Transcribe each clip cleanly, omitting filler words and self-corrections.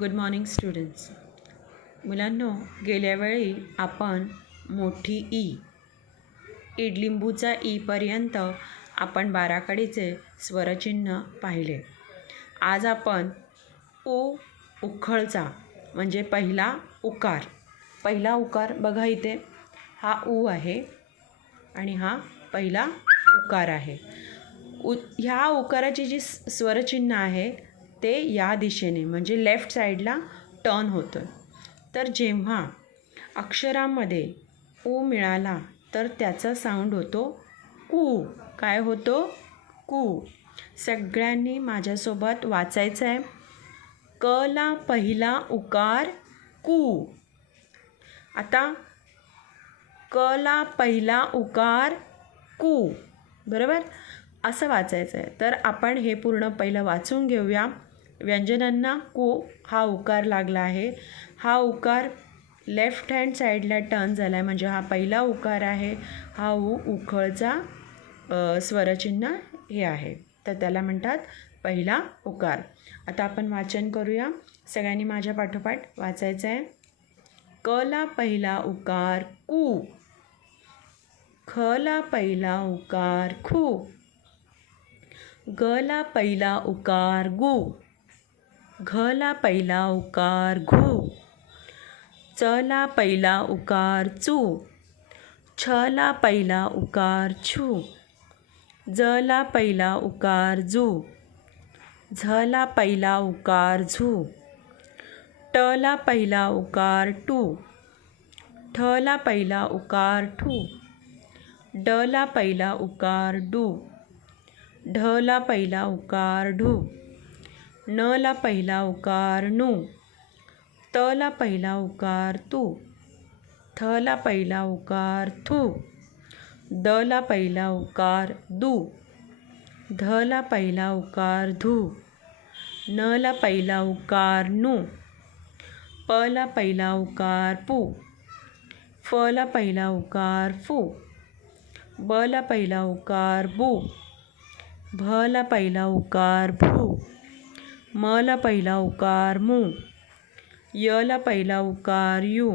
Good morning students. मुलांनो, गेल्या वेळी आपण मोठी इडलिंबूचा पर्यंत आपण बाराखडीचे स्वरचिन्ह पाहिले. आज आपण उखळचा म्हणजे पहिला उकार बघा, इथे हा आहे आणि हा पहिला उकार आहे. ह्या उकाराची जी स्वरचिन्ह आहे ते या दिशेने म्हणजे लेफ्ट साईडला टर्न होतं. तर जेव्हा अक्षरामध्ये ऊ मिळाला तर त्याचा साऊंड होतो कू. काय होतो? कू. सगळ्यांनी माझ्यासोबत वाचायचं आहे. क ला पहिला उकार कू. आता क ला पहिला उकार कू, बरोबर असं वाचायचं आहे. तर आपण हे पूर्ण पहिलं वाचून घेऊया. व्यंजनांना कू हा उकार लागला आहे. हा उकार लेफ्ट हँड साईडला टर्न झाला आहे म्हणजे हा पहिला उकार आहे. हा उखळचा स्वरचिन्ह हे आहे, तर त्याला म्हणतात पहिला उकार. आता आपण वाचन करूया. सगळ्यांनी माझ्या पाठोपाठ वाचायचं आहे. क ला पहिला उकार कू. ख ला पहिला उकार खू. ग ला पहिला उकार गु. घ ला पहिला उकार घू. च ला पहिला उकार चू. छ ला पहिला उकार छू. ज ला पहिला उकार जू. झ ला पहिला उकार झू. ट ला पहिला उकार टू. ठ ला पहिला उकार ठू. ड ला पहिला उकार डू. ढ ला पहिला उकार ढू. न ला पहिला उकार नू. त ला पहिला उकार तू. थ ला पहिला उकार थू. द ला पहिला उकार दू. ध ला पहिला उकार धू. न ला पहिला उकार नू. प ला पहिला उकार पू. फ ला पहिला उकार फू. ब ला पहिला उकार बू. भ ला पहिला उकार भू. म ला पहिला उकार मू. य ला पहिला उकार यू.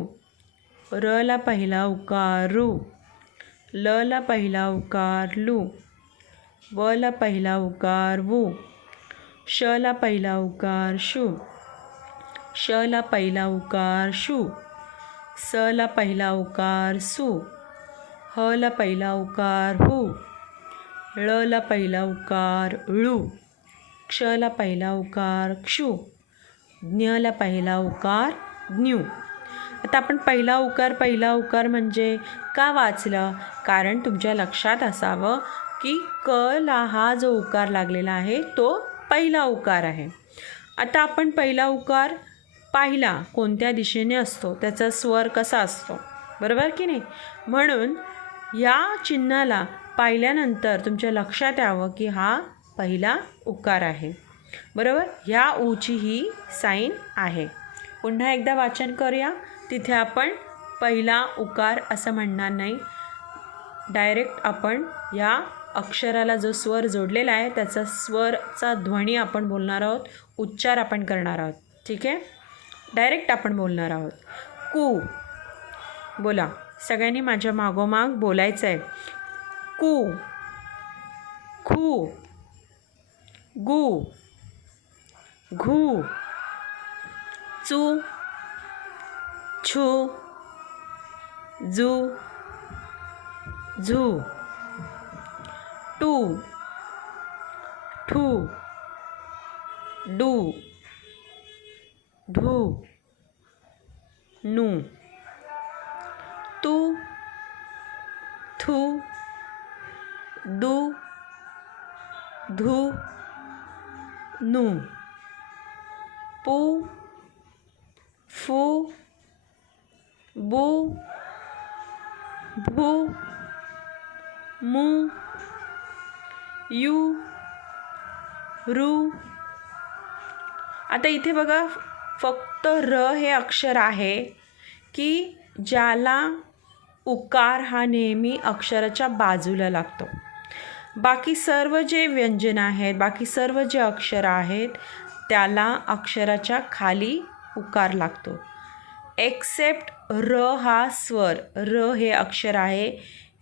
र ला पहिला उकार रू. ल ला पहिला उकार लू. व ला पहिला उकार वू. श ला पहिला उकार शू. श ला पहिला उकार शू. स ला पहिला उकार सू. ह ला पहिला उकार हू. ळ ला पहिला उकार ळू. क्ष ला पहिला उकार क्षू. ज्ञ ला पहिला उकार ज्ञू. आता आपण पहिला उकार म्हणजे का वाचलं? कारण तुमच्या लक्षात असावं की क ला हा जो उकार लागलेला आहे तो पहिला उकार आहे. आता आपण पहिला उकार पाहिला कोणत्या दिशेने असतो, त्याचा स्वर कसा असतो, बरोबर की नाही? म्हणून या चिन्हाला पाहिल्यानंतर तुमच्या लक्षात यावं की हा पहिला उकार आहे, बरोबर. ह्या ऊची ही साईन आहे. पुन्हा एकदा वाचन करूया. तिथे आपण पहिला उकार असं म्हणणार नाही. डायरेक्ट आपण या अक्षराला जो स्वर जोडलेला आहे त्याचा स्वरचा ध्वनी आपण बोलणार आहोत, उच्चार आपण करणार आहोत. ठीक आहे, डायरेक्ट आपण बोलणार आहोत. कू. बोला, सगळ्यांनी माझ्या मागोमाग बोलायचं आहे. कू. खू. गू. घू. चू. छू. जू. झू. टू. ठू. डू. ढू. नू. तू. थू. दू. धू. नू. पू. फू. बू. भू. मू. यू. रू. आता इथे बघा, फक्त र हे अक्षर आहे की ज्याला उकार हा नेहमी अक्षराच्या बाजूला लागतो. बाकी सर्व जे व्यंजन आहेत, बाकी सर्व जे अक्षर आहेत त्याला अक्षराच्या खाली उकार लागतो. एक्सेप्ट र हा स्वर, र हे अक्षर आहे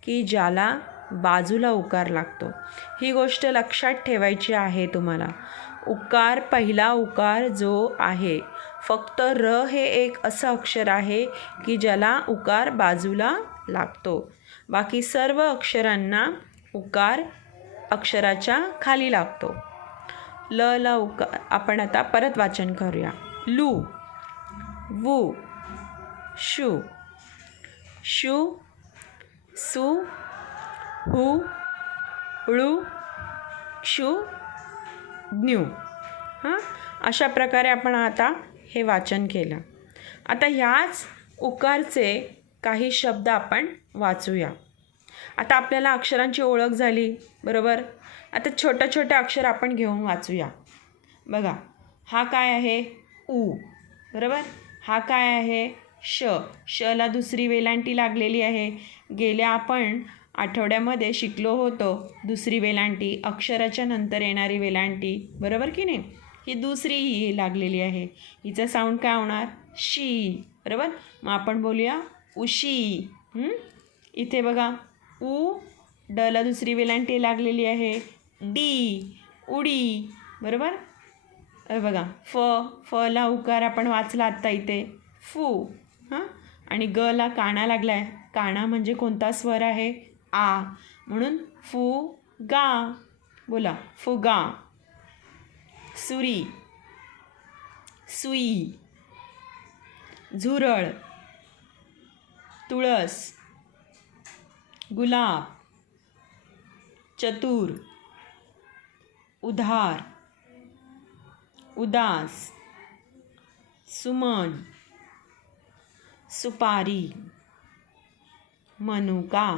की ज्याला बाजूला उकार लागतो. ही गोष्ट लक्षात ठेवायची आहे तुम्हाला. उकार, पहिला उकार जो आहे, फक्त र हे एक असं अक्षर आहे की ज्याला उकार बाजूला लागतो. बाकी सर्व अक्षरांना उकार अक्षराच्या खाली लागतो. ल ला उकार. आपण आता परत वाचन करूया. लू, वू, शू, शू, सू, हू, ळू, क्षू, ज्ञू. अशा प्रकारे आपण आता हे वाचन केलं. आता ह्याच उकारचे काही शब्द आपण वाचूया. आता आपल्याला अक्षरांची ओळख झाली, बरोबर. आता छोट्या छोट्या अक्षर आपण घेऊन वाचूया. बघा, हा काय आहे? उ, बरोबर. हा काय आहे? श. शला दुसरी वेलांटी लागलेली आहे. गेल्या आपण आठवड्यामध्ये शिकलो होतो दुसरी वेलांटी, अक्षराच्या नंतर येणारी वेलांटी, बरोबर की नाही. ही दुसरी ही लागलेली आहे. हिचा साऊंड काय होणार? शी, बरोबर. मग आपण बोलूया उशी. इथे बघा, उ, डला दुसरी वेलांटी लागलेली आहे. डी, उडी, बरोबर. बघा, फ, फला उकार आपण वाचला आत्ता इथे, फू. आणि गला काना लागला आहे. काना म्हणजे कोणता स्वर आहे? आ, म्हणून फू गा. बोला, फुगा. सुरी, सुई, झुरळ, तुळस, गुलाब, चतुर, उधार, उदास, सुमन, सुपारी, मनुका,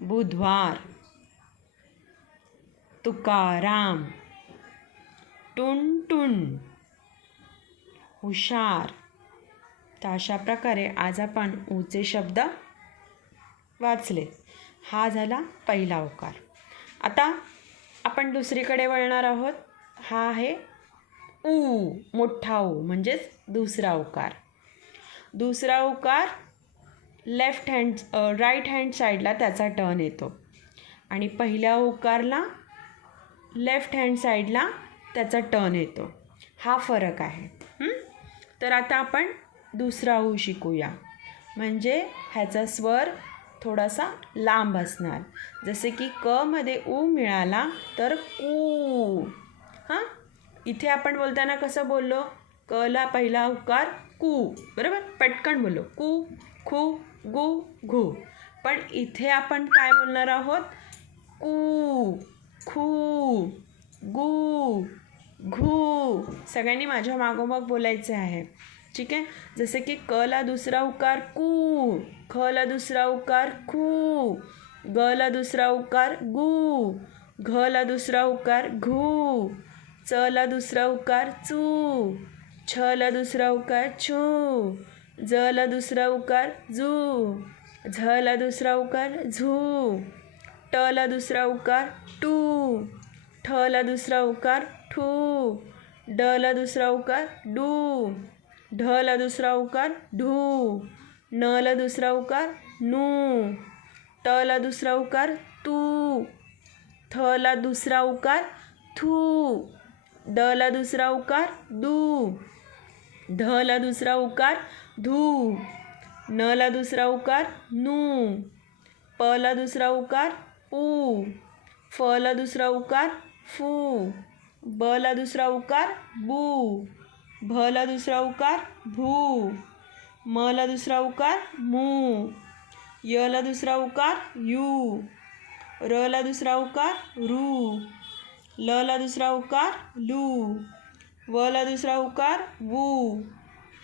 बुधवार, तुकाराम, टुनटुन, हुशार. तर अशा प्रकारे आज आपण ऊचे शब्द वाचले. हा झाला पहिला उकार. आता आपण दुसरीकडे वळणार आहोत. हा आहे ऊ, मोठा ऊ, म्हणजेच दुसरा उकार. दुसरा उकार लेफ्ट हँड, राईट हँड साईडला त्याचा टर्न येतो आणि पहिल्या उकारला लेफ्ट हँड साईडला त्याचा टर्न येतो. हा फरक आहे. तर आता आपण दुसरा ऊ शिकूया. म्हणजे ह्याचा स्वर थोडासा लांब असणार. जसे की क मध्ये ऊ मिळाला तर कू. इथे आपण बोलताना कसं बोललो? क ला पहिला उकार कू, बरोबर. पटकन बोललो, कू, खू, गू, घू. पण इथे आपण काय बोलणार आहोत? कू, खू, गू, घू. सगळ्यांनी माझ्या मागोमाग बोलायचे आहे, ठीक आहे. जसे की क ला दुसरा उकार कू, ख ला दुसरा उकार खू, ग ला दुसरा उकार गू, घ ला दुसरा उकार घू, च ला दुसरा उकार चू, छ ला दुसरा उकार छू, ज ला दुसरा उकार जू, झ ला दुसरा उकार झू, ट ला दुसरा उकार टू, ठ ला दुसरा उकार ठू, ड ला दुसरा उकार डू, ढ ला दुसरा उकार ढू, न ला दुसरा उकार नू, ट ला दुसरा उकार तू, थ ला दुसरा उकार थू, ड ला दुसरा उकार दू, ध ला दुसरा उकार धू, न ला दुसरा उकार नू, प ला दुसरा उकार पू, फ ला दुसरा उकार फू, ब ला दुसरा उकार बू, भ ला दुसरा उकार भू, म ला दुसरा उकार मू, य ला दुसरा उकार यू, र ला दुसरा उकार रू, ल ला दुसरा उकार लू, व ला दुसरा उकार वू,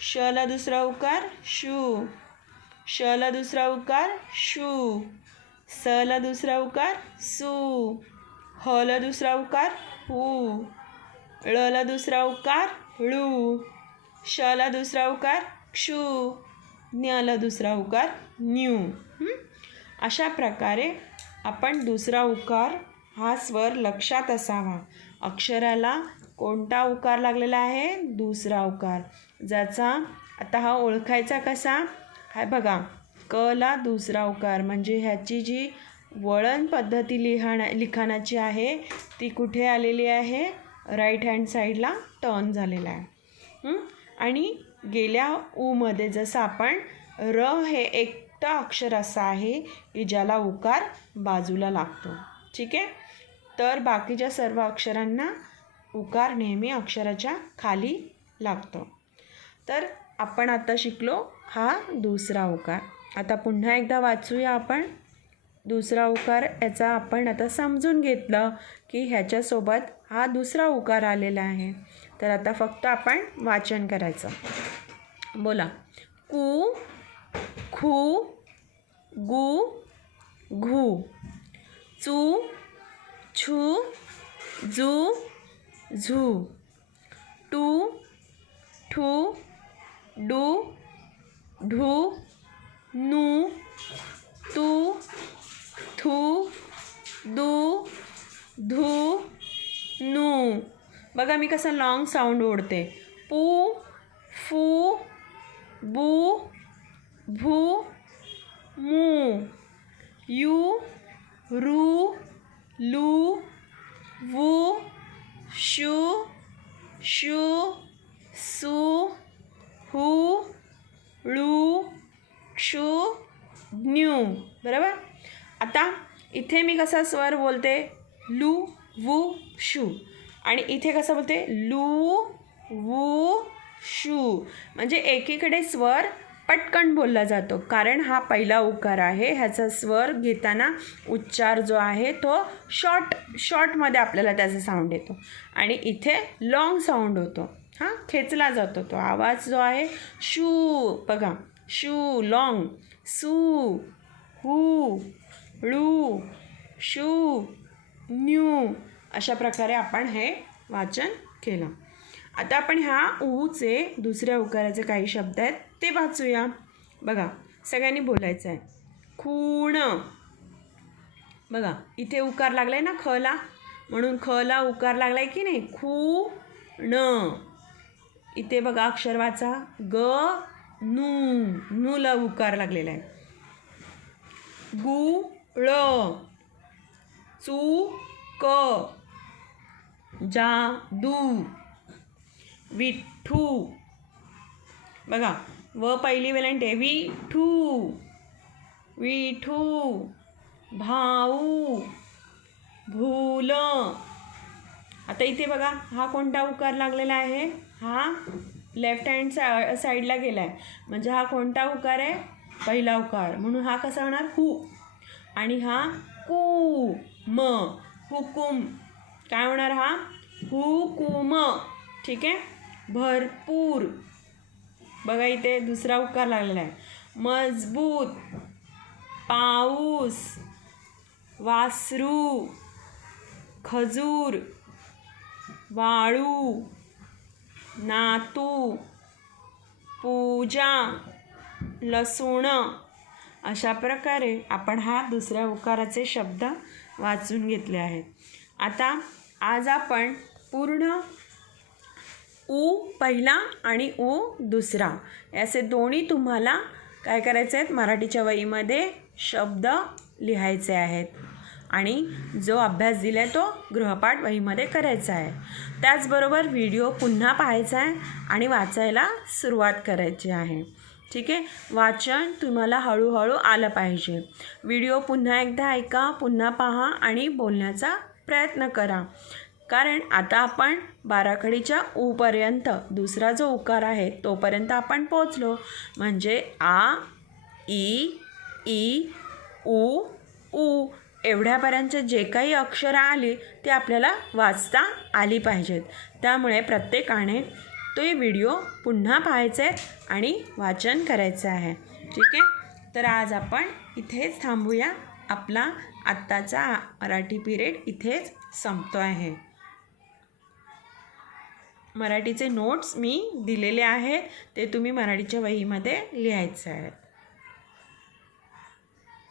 श ला दुसरा उकार शू, श ला दुसरा उकार शू, स ला दुसरा उकार सू, ह ला दुसरा उकार हू, ळ ला दुसरा उकार ळू, श ला दुसरा उकार क्षू, न्य ला दुसरा उकार न्यू. अशा प्रकारे आपण दुसरा उकार हा स्वर लक्षात असावा. अक्षराला कोणता उकार लागलेला आहे? दुसरा उकार, ज्याचा आता हा ओळखायचा कसा? हा बघा, क ला दुसरा उकार म्हणजे ह्याची जी वळण पद्धती लिखाणाची आहे ती कुठे आलेली आहे? राईट हँड साईडला टर्न झालेला आहे. आणि गेल्या ऊमध्ये जसं आपण र हे एकटं अक्षर असं आहे की ज्याला उकार बाजूला लागतो. ठीक आहे, तर बाकीच्या सर्व अक्षरांना उकार नेहमी अक्षराच्या खाली लागतो. तर आपण आता शिकलो हा दुसरा उकार. आता पुन्हा एकदा वाचूया आपण दुसरा उकार. याचा आपण आता समजून घेतलं की ह्याच्यासोबत हा दुसरा उकार आलेला आहे. तर आता फक्त आपण वाचन करायचं. बोला. कु, खू, गु, घू, चू, छू, जू, झू, टू, ठू, डू, ढू, नू, तू, थू, दू, धू, नू. बघा मी कसं लॉंग साऊंड ओढते. पू, फू, बू, भू, मू, यू, रू, लू, वू, शू, शू, सू, हू, ळू, क्षू, न्यू. बरोबर. आता इथे मी कसा स्वर बोलते? लू, वू, शू. आणि इथे कसं बोलते? लू, वू, शू. म्हणजे एकीकडे स्वर पटकन बोलला जातो कारण हा पहिला उकार आहे. ह्याचा स्वर घेताना उच्चार जो आहे तो शॉर्टमध्ये आपल्याला त्याचा साऊंड येतो आणि इथे लॉंग साऊंड होतो. हां, खेचला जातो तो आवाज जो आहे. शू, बघा, शू लॉंग, सू, हू, ळू, शू, न्यू. अशा प्रकारे आपण हे वाचन केलं. आता आपण ह्या ऊचे दुसऱ्या उकाराचे काही शब्द आहेत ते वाचूया. बघा, सगळ्यांनी बोलायचं आहे. खूण. बघा इथे उकार लागलाय ना ख ला, म्हणून ख ला उकार लागलाय की नाही? खूण. इथे बघा अक्षर वाचा. ग, नू, नू ला उकार लागलेला आहे. गुळ, चूक, जादू, विठ्ठू. बघा व पहिली वेलांट आहे. विठू, विठू, भाऊ, भूल. आता इथे बघा हा कोणता उकार लागलेला आहे? हा लेफ्ट हँड साईडला गेला आहे म्हणजे हा कोणता उकार आहे? पहिला उकार. म्हणून हा कसा होणार? हू. आणि हा कू, म, हुकुम. काय होणार हा? हुकुम. ठीक आहे. भरपूर. बघा इथे दुसरा उकार लागलेला आहे. मजबूत, पाऊस, वासरू, खजूर, वाळू, नातू, पूजा, लसूण. अशा प्रकारे आपण हा दुसऱ्या उकाराचे शब्द वाचून घेतले आहेत. आता आज आपण पूर्ण ऊ पहिला आणि ऊ दुसरा याचे दोन्ही तुम्हाला काय करायचे आहेत? मराठीच्या वहीमध्ये शब्द लिहायचे आहेत आणि जो अभ्यास दिला आहे तो गृहपाठ वहीमध्ये करायचा आहे. त्याचबरोबर व्हिडिओ पुन्हा पाहायचा आहे आणि वाचायला सुरुवात करायची आहे. ठीक आहे. वाचन तुम्हाला हळूहळू आलं पाहिजे. व्हिडिओ पुन्हा एकदा ऐका, पुन्हा पहा आणि बोलण्याचा प्रयत्न करा. कारण आता आपण बाराखडीच्या ऊपर्यंत दुसरा जो उकार आहे तोपर्यंत आपण पोचलो. म्हणजे आ, ई, ई, ऊ, ऊ एवढ्यापर्यंत जे काही अक्षरं आली ते आपल्याला वाचता आली पाहिजेत. त्यामुळे प्रत्येकाने तो व्हिडिओ पुन्हा पाहायचे आहेत आणि वाचन करायचं आहे. ठीक आहे. तर आज आपण इथेच थांबूया. आपला आत्ताचा मराठी पिरियड इथेच संपतो आहे. मराठीचे नोट्स मी दिलेले आहेत ते तुम्ही मराठीच्या वहीमध्ये लिहायचे आहेत.